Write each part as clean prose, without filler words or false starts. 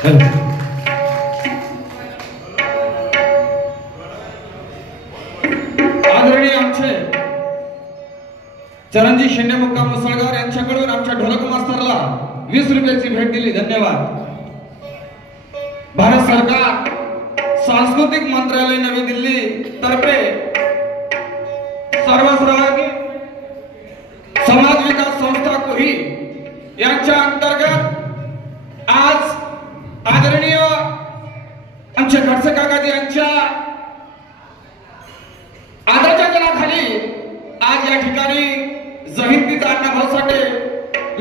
आदरणीय आमचे चरणजी शिंदे मुक्काम मुसळगाव यांच्याकडून आमच्या ढोलक मास्तरला 20 रुपयाची भेट दिली, धन्यवाद। भारत सरकार सांस्कृतिक मंत्रालय नवी दिल्ली तर्फे सर्वसहभागी समाज विकास संस्था कोही यांच्या अंतर्गत आज आदरणीय आमचे खडसे काकाजी यांच्या आदराच्या जनाखाली आज या ठिकाणी जयंतीचा अण्णाभाऊ साठे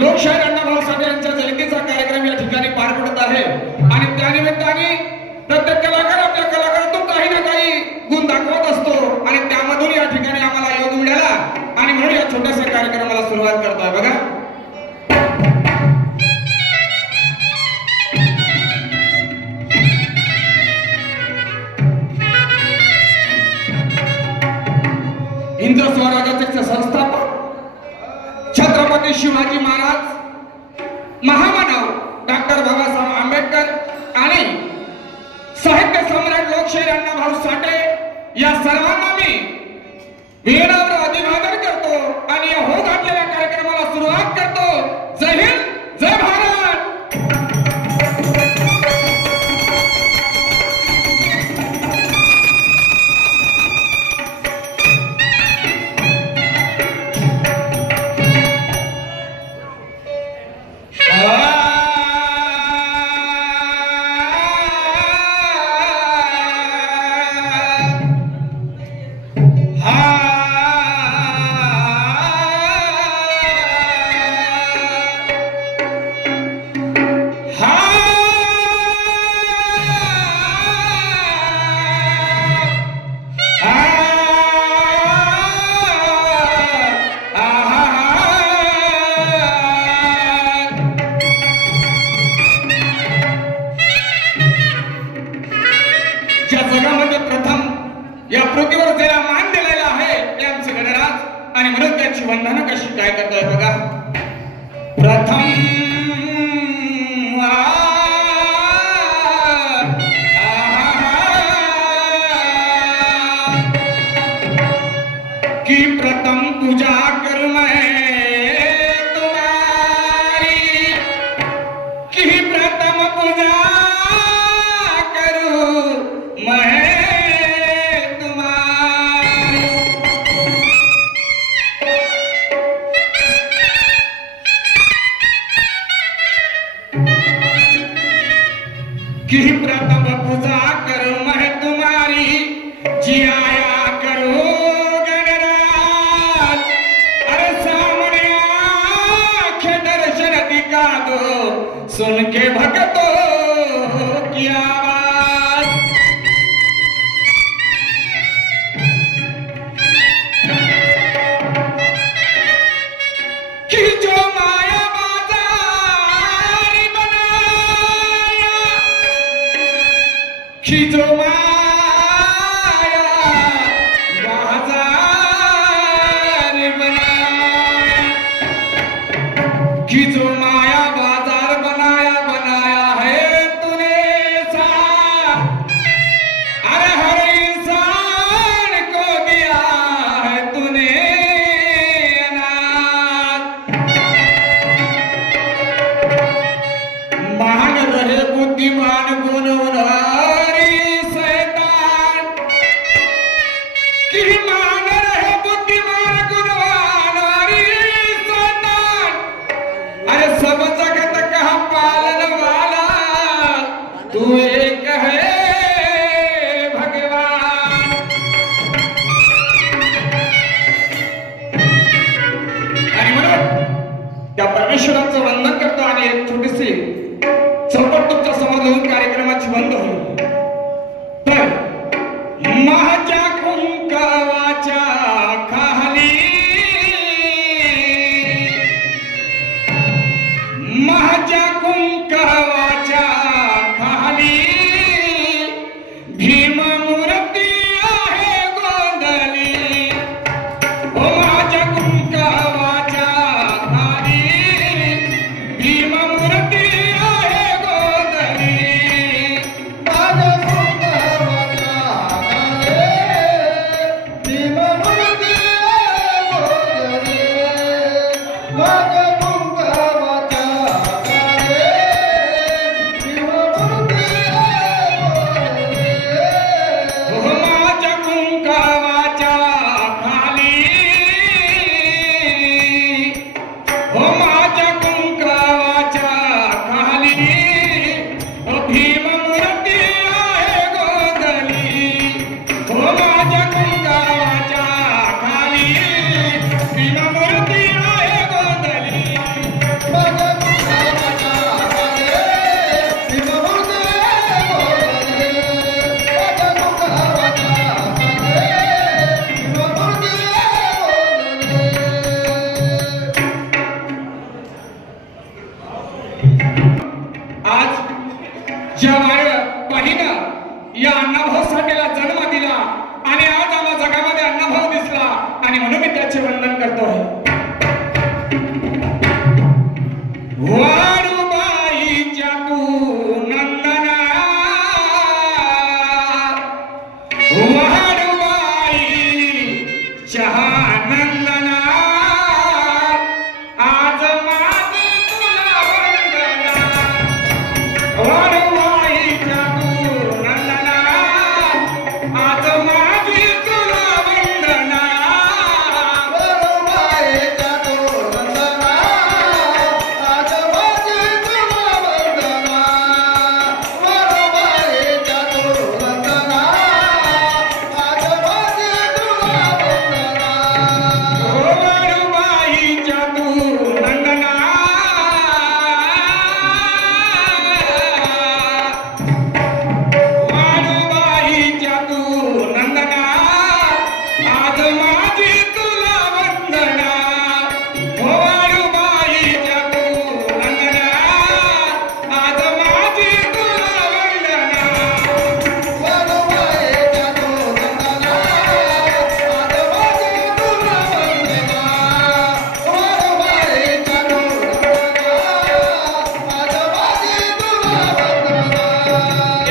लोकशाहीर अण्णाभाऊ साठे यांच्या जयंतीचा कार्यक्रम या ठिकाणी पार पडत आहे आणि त्यानिमित्ताने प्रत्येक कलाकार आपल्या कलाकारातून काही ना काही गुण दाखवत असतो आणि त्यामधून या ठिकाणी आम्हाला योग मिळाला आणि म्हणून या छोट्याशा कार्यक्रमाला सुरुवात करतोय बघा। हिंदू स्वराज्याचे संस्थापक छत्रपती शिवाजी महाराज, महामानव डॉक्टर बाबासाहेब आंबेडकर आणि साहित्य सम्राट लोकशाहीर अण्णाभाऊ साठे या सर्वांना मी वीरावर अभिवादन करतो आणि या हो घातलेल्या कार्यक्रमाला सुरुवात करतो। जय हिंद, जय भारत। या पृथ्वीवर ज्याला मान दिलेला आहे ते आमचे गणराज आणि म्हणून त्यांची वंदना कशी काय करतोय बघा। प्रथम की प्रथम पूजा करू मैं तुम्हारी, की प्रथम पूजा करू मैं की प्रथम पूजा करो मैं तुम्हारी, जिया करो गणराज। अरे सामने आंखें दर्शन दिखा दो, सुन के भक्तों की आवाज। कि जो माया बाजार बनाया, कि जो माया बाजार बनाया, कि जो माया बाजार बनाया बनाया है तूने सा। अरे हर इंसान को दिया है तूने अनाथ। मान रहे बुद्धिमान गुणवारी शैतान, कि मान रहे बुद्धिमान गुणवारी शैतान। अरे सब जगत का पालन वाला तू एक है भगवान। आणि म्हणून त्या परमेश्वराचं वंदन करतो आणि एक छोटीशी चौपट तुमच्या समोर घेऊन कार्यक्रमाची बंद होईल। तर माझ्या कुंकवाच्या खाली, माझ्या कुंकवाच्या खाली भीम मूर्ती आहे गोंधली। ओ माझ्या कुंकवाच्या खाली भीम मूर्ती आहे गोंधली। ज्या पाहिनं या अण्णाभाऊ साठेला जन्म दिला आणि आज आम्हा जगामध्ये अण्णाभाऊ दिसला आणि म्हणून मी त्याचे वंदन करतोय. वाडूबाईच्या तू नंदना वाडूबाई चहा नंदना आज माझी तुला वंदना. वाडूबाईच्या तू नंदना आज माझी तुला वंदना. वाडूबाईच्या तू नंदना आज माझी तुला वंदना. वाडूबाईच्या तू नंदना आज माझी तुला वंदना. वाडूबाईच्या तू नंदना वाडूबाईच्या तू नंदना आज माझी तुला वंदना. वाडूबाईच्या तू नंदना आज माझी तुला वंदना. वाडूबाईच्या तू नंदना आज माझी तुला वंदना. वाडूबाईच्या तू नंदना आज माझी तुला वंदना.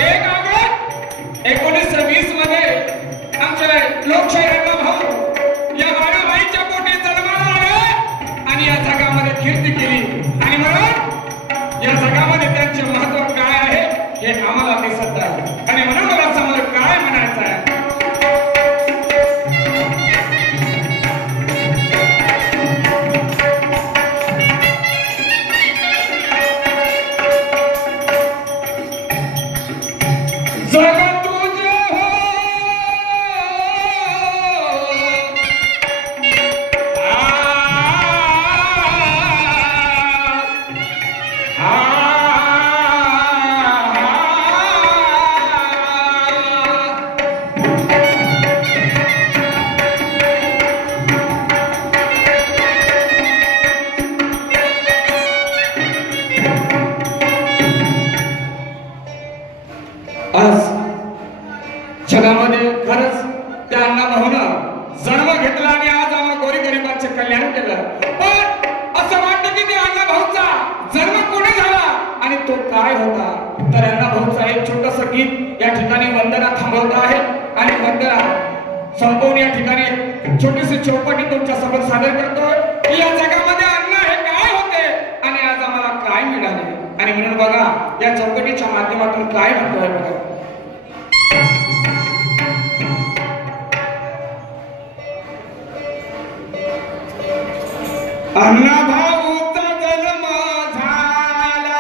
1 ऑगस्ट 1920 मध्ये आमच्या लोकशाही अण्णाभाऊ या वाडूबाईच्या पोटी जन्माला आले आणि या जगामध्ये कीर्ती केली आणि म्हणून या जगामध्ये त्यांचे महत्व काय आहे हे आम्हाला दिसत आहे आणि म्हणून मला समोर काय म्हणायचं आहे. जग तुझे हो आज जगामध्ये खरंच त्या अण्णाभाऊनं जन्म घेतला आणि आज आम्हा गोरीगरिबांचे कल्याण केलं. पण असं वाटतं की त्या अण्णाभाऊचा जन्म कुठे झाला आणि तो काय होता. तर अण्णाभाऊचा एक छोटस गीत या ठिकाणी वंदना थांबवत आहे आणि वंदना संपवून या ठिकाणी छोटीशी चौपाटी तुमच्या समोर सादर करतोय की या जगामध्ये अण्णा हे काय होते आणि आज आम्हाला काय मिळाले. आणि म्हणून बघा या चौकटीच्या माध्यमातून काय म्हणतोय बघा. अण्णाभाऊचा जन्म झाला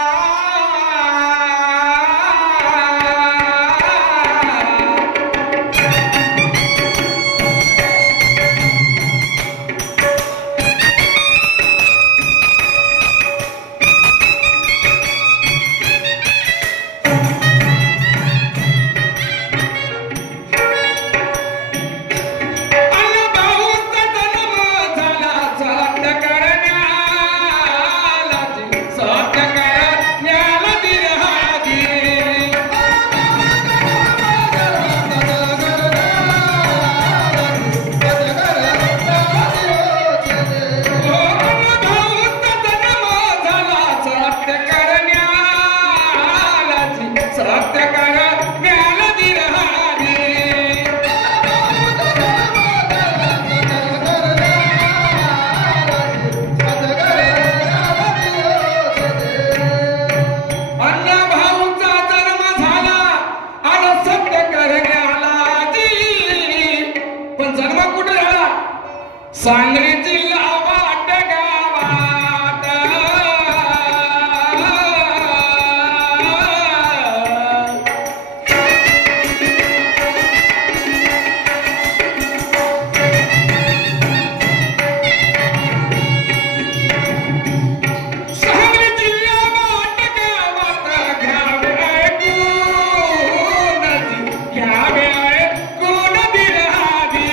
सांगली जिल्हा वाटगावात सांगली जिल्हा वाटगावात घ्यावे ऐकून घ्यावे ऐकून दिरावी.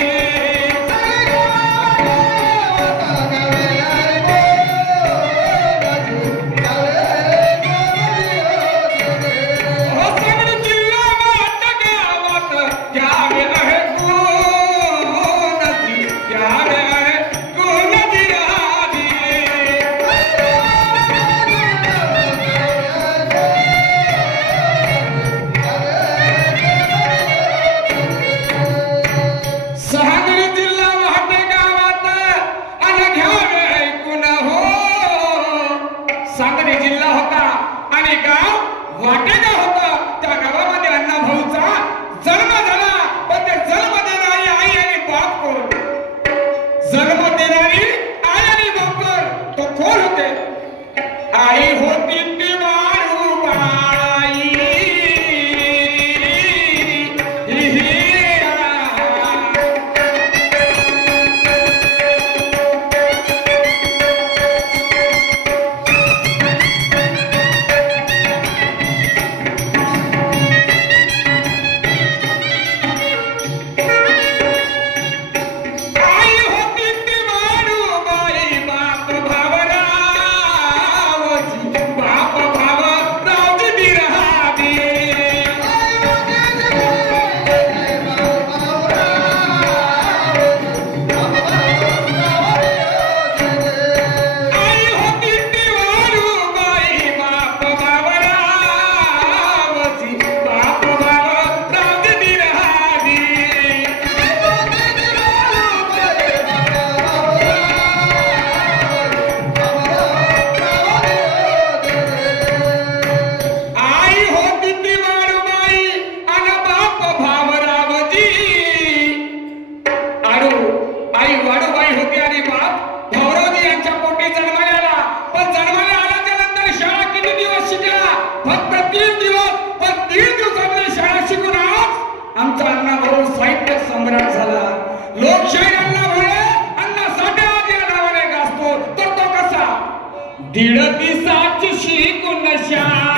दीड दिवसाची शिकून शाळा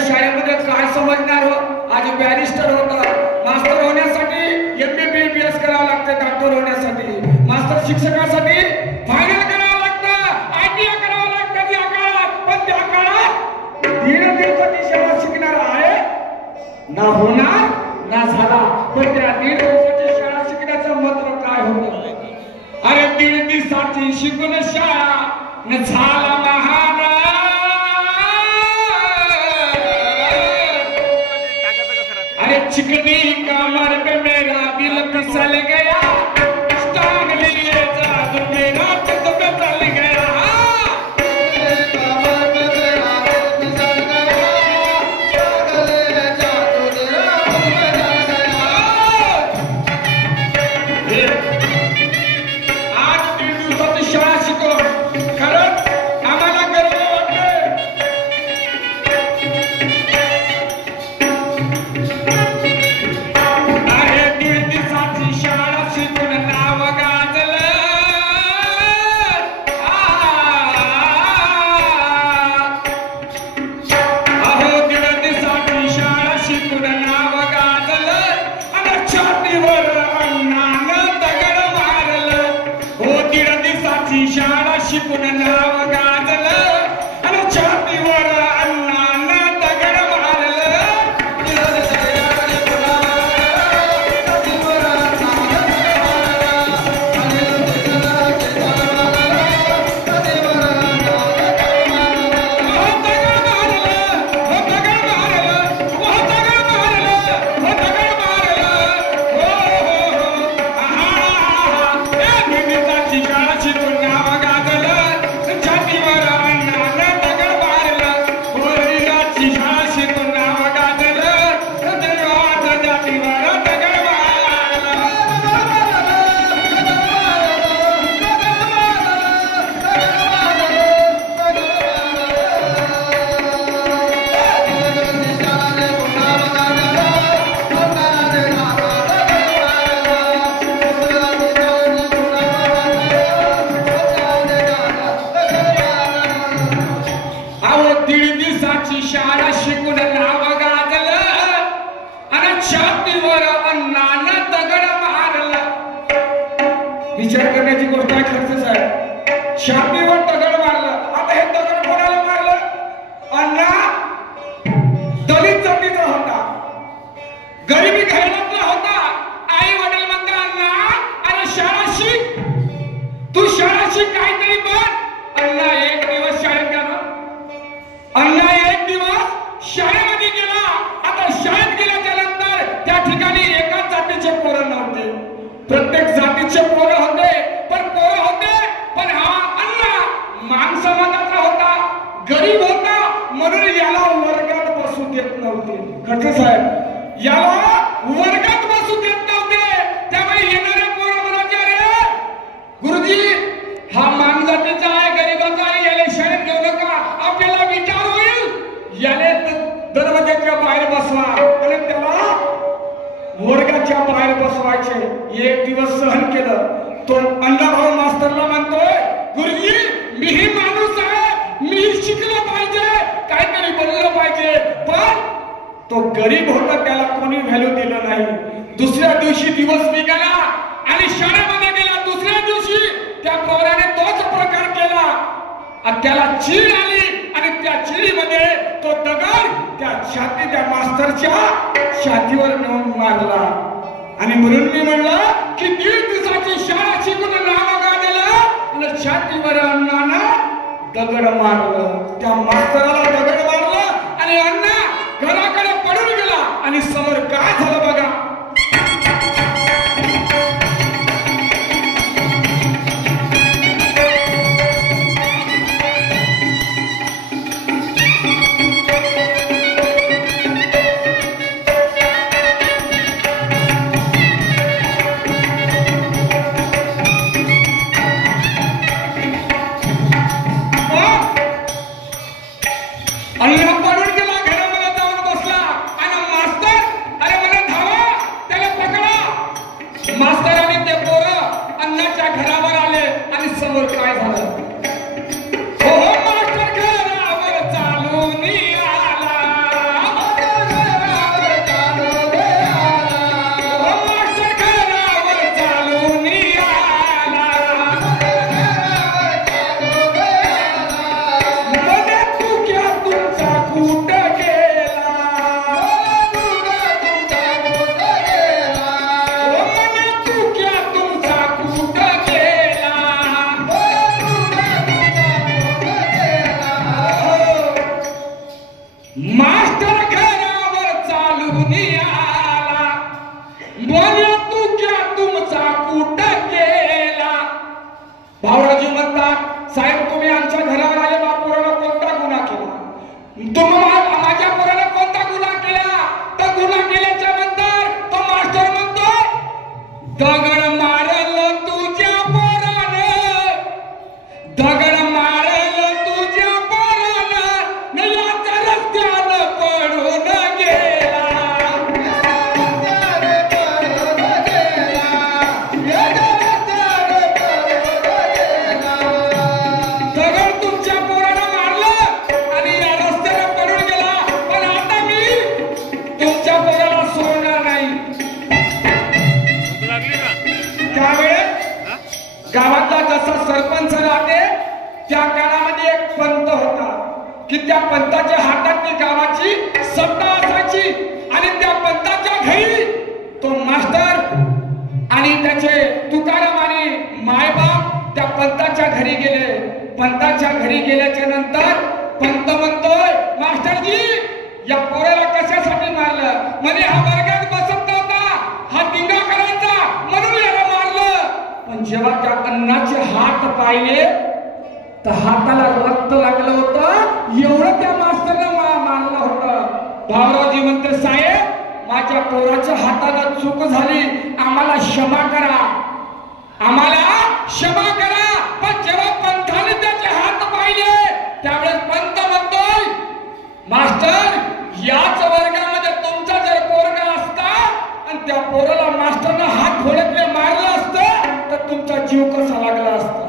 शाळेमध्ये काय समजणार हो? आज बॅरिस्टर होता, मास्टर होण्यासाठी MBBS करावं लागतं, डॉक्टर होण्यासाठी मास्टर शिक्षकासाठी फायनल करावं लागतं, ITI करावं लागतं या काळात. पण त्या काळात दीड दिवसाची शाळा शिकणार आहे ना, होणार ना झाला. पण त्या दीड दिवसाची शाळा शिकण्याचं मंत्र काय होतं? अरे दीड दिवसाची शिकून शाळा न झाला महान. चिकनी कमर पे मेरा दिल फिसल गया, स्टांग लिए जादू मेरा तुझ पे चल गया. कमर पे मेरा दिल फिसल गया, स्टांग लिए जादू मेरा तुझ पे चल गया. आज दीड दिवसाची शाळा शिकलो, खरंच आम्हाला गर्व वाटतो. शाळा शिकून नाव गाजलं आणि छातीवर अण्णानं दगड मारलं. शाळा शिकून नाव गाजलं आणि छातीवर अण्णानं दगड मारलं. विचार करण्याची गोष्ट आहे खरंच साहेब, छातीवर दगड मारलं. आता हे दगड कोणाला मारलं? अण्णा दलित जातीचा होता, गरिबी घरातला होता. आई वडील म्हणतात अण्णा अरे शाळा शिक, तू शाळा शिक, काहीतरी बन. अण्णा एक दिवस शाळेत गेला, अण्णा एक दिवस शाळेमध्ये गेला. आता शाळेत गेल्याच्या नंतर त्या ठिकाणी एकाच जातीचे पोरं नव्हते, प्रत्येक जातीचे पोरं होते. पण हा अण्णा मान समाजाचा होता, गरीब होता, म्हणून याला वर्गात बसू देत नव्हते. खटे साहेब, याला वर्गात बसू देत नव्हते. त्यामुळे येणारे पोरं म्हणायचे रे गुरुजी हा मान जातीचा आहे, गरीबाचा आहे, याला शाळेत घेऊ नका, आपल्याला विचार होईल. याने दरवाजाच्या बाहेर बसवा आणि त्याला वर्गाच्या बाहेर बसवायचे. एक दिवस सहन केलं. तो अण्णाभाऊ मास्तरला म्हणतोय गुरुजी मीही माणूस आहे, मी शिकलो पाहिजे, काहीतरी बोललं पाहिजे. पण तो गरीब होता, त्याला कोणी व्हॅल्यू दिलं नाही. दुसऱ्या दिवशी दिवस निघाला आणि शाळेमध्ये गेला. दुसऱ्या दिवशी त्या पोराने तोच प्रकार केला आणि त्याला चीड आली आणि त्या चिडीमध्ये तो दगड त्या मास्तरच्या छातीवर नेऊन मारला. आणि म्हणून मी म्हणलं की 1.5 दिवसाची शाळा शिकून नाव गाजलं आणि छातीवर अण्णानं दगड मारलं. त्या मास्तराला दगड मारलं आणि अण्णा घराकडे पडून गेला. आणि समोर काय झालं बघा. गावातला जसा सरपंच राहते त्या काळामध्ये एक पंत होता की त्या पंताच्या हातात ती गावाची सत्ता असायची. आणि त्या पंताच्या घरी तो मास्टर आणि त्याचे तुकाराम आणि मायबाप त्या पंताच्या घरी गेले. पंताच्या घरी गेल्याच्या नंतर पंत म्हणतोय, मास्टरजी या पोराला कशासाठी मारलं? म्हणे हा वर्गात बसत नव्हता, हा दिंगा करायचा म्हणून याला मारलं. पण जेव्हा त्या अण्णाचे हात पाहिले तर हाताला रक्त लागलं होतं. एवढं त्या मास्तरनं मारलं होतं. भाऊरावजी म्हणते, साहेब माझ्या पोराच्या हाताला चूक झाली, आम्हाला क्षमा करा, आम्हाला क्षमा करा. पण जेव्हा पंथाने त्याचे हात पाहिले त्यावेळेस पंत म्हणतोय, मास्टर याच वर्गामध्ये तुमचा जर पोरगा असता आणि त्या पोराला मास्टरनं हात फोडतले मारलं असतं तर तुमचा जीव कसा लागला असता.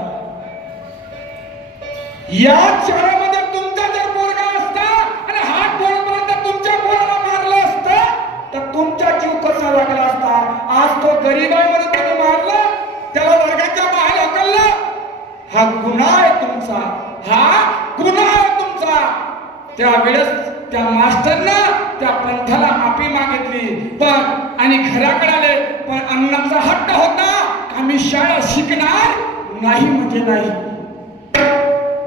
या शाळेमध्ये तुमचा जर पोरगा असता आणि हात फोडपर्यंत तुमच्या पोराला मारलं असतं तर तुमचा जीव कसा लागला असता. आज तो गरीब आहे म्हणून तुम्ही मारलं, त्याला वर्गाच्या बाहेर हकललं. हा गुन्हा आहे तुमचा, हा गुन्हा आहे तुमचा. त्यावेळेस त्या मास्टरनं त्या पंथाला माफी मागितली पण आणि घराकडे आले. पण अण्णाचा हट्ट होता, आम्ही शाळा शिकणार नाही म्हणजे नाही.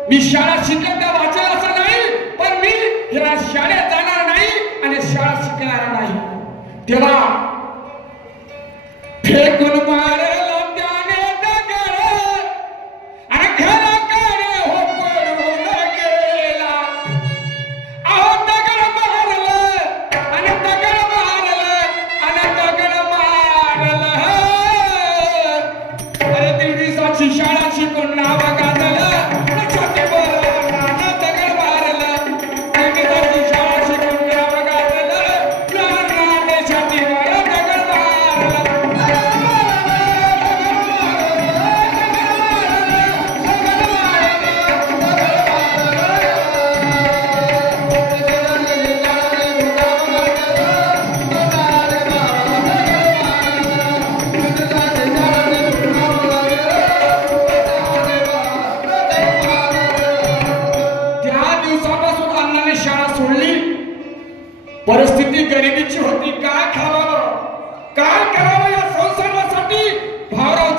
मी शाळा शिकत त्या वाचेल असं नाही, पण मी ह्या शाळेत जाणार नाही आणि शाळा शिकणार नाही. तेव्हा फेकून मारला त्याने दगड आणि घराकडे हो पडून गेला. अहो दगड मारलं आणि दगड मारलं आणि दगड मारलं. अरे 1.5 दिवसाची शाळा शिकून नाव गाजलं. Thank you.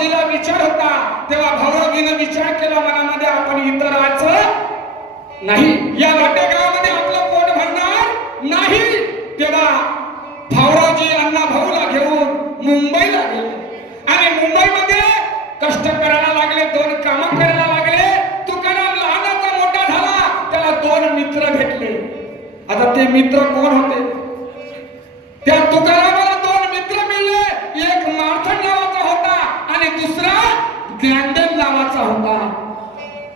भाऊजीला विचार होता तेव्हा भाऊराजीने विचार केला मनामध्ये आपण इतर राहायचं नाही, या वाटेगावामध्ये आपलं पोट भरणार नाही. तेव्हा भाऊराजी अण्णा भाऊला घेऊन मुंबईला गेले आणि मुंबईमध्ये कष्ट करायला लागले, दोन कामं करायला लागले. तुकाराम लहानाचा मोठा झाला, त्याला दोन मित्र भेटले. आता ते मित्र कोण होते? त्या तुकारामाला दोन मित्र मिळले. एक मार्थन नावाचा होता आणि दुसरा ज्ञानदेव नावाचा होता.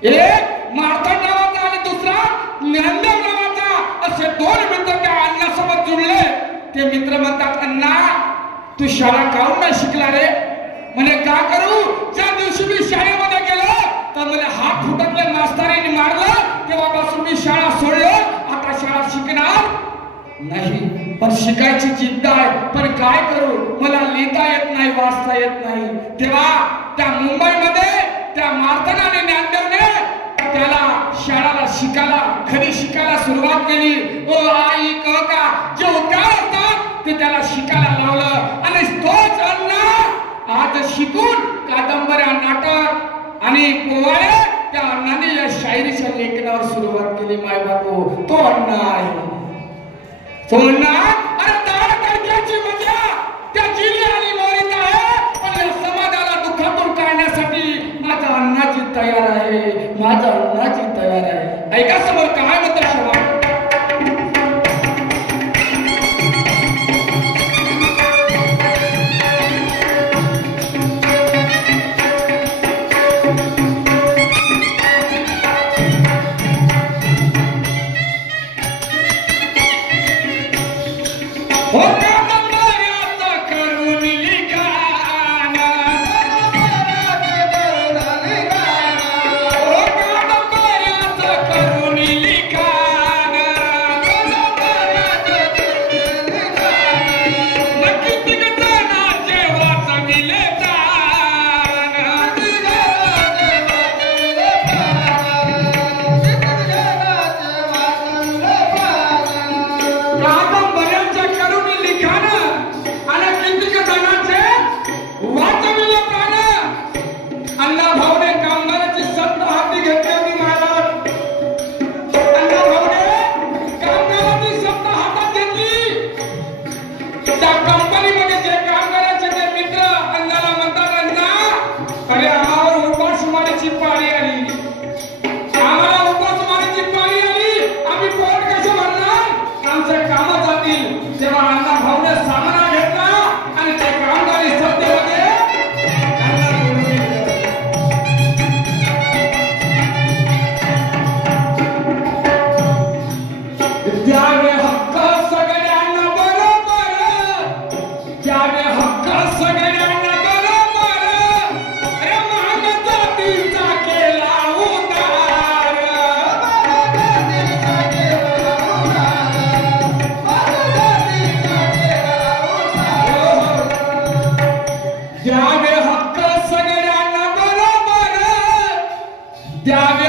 एक मार्थन नावाचा आणि दुसरा ज्ञानदेव नावाचा, असे दोन मित्र त्या अण्णासोबत जुळले. ते मित्र म्हणतात, अण्णा तू शाळा काहून नाही शिकला रे? म्हणे का करू, ज्या दिवशी मी शाळेमध्ये गेलो तर मला हात फुटकले, मास्तरांनी मारलं, तेव्हापासून मी शाळा सोडलो. आता शाळा शिकणार नाही, पण शिकायची जिद्द आहे, पण काय करू, मला लिहिता येत नाही, वाचता येत नाही. तेव्हा त्या मुंबईमध्ये त्या मार्थन आणि ज्ञानदेवने त्याला शाळेला शिकायला, खरी शिकायला सुरुवात केली. ओ आई क का जे उद्गार असतात ते त्याला शिकायला लावलं आणि तोच अण्णा आज शिकून कादंबऱ्या, नाटक आणि पोवाडे त्या अण्णाने या शायरीच्या लेखनावर सुरुवात केली. माय बापू, तो अण्णा आहे. तो अण्णा अरे दार तडक्याची मजा त्या जिली आणि मोरीत आहे, पण या समाजाला दुःखातून काढण्यासाठी माझा अण्णाची तयार आहे, माझा अण्णाची तयार आहे. ऐका समोर काय म्हणतात शोभा. द्यावे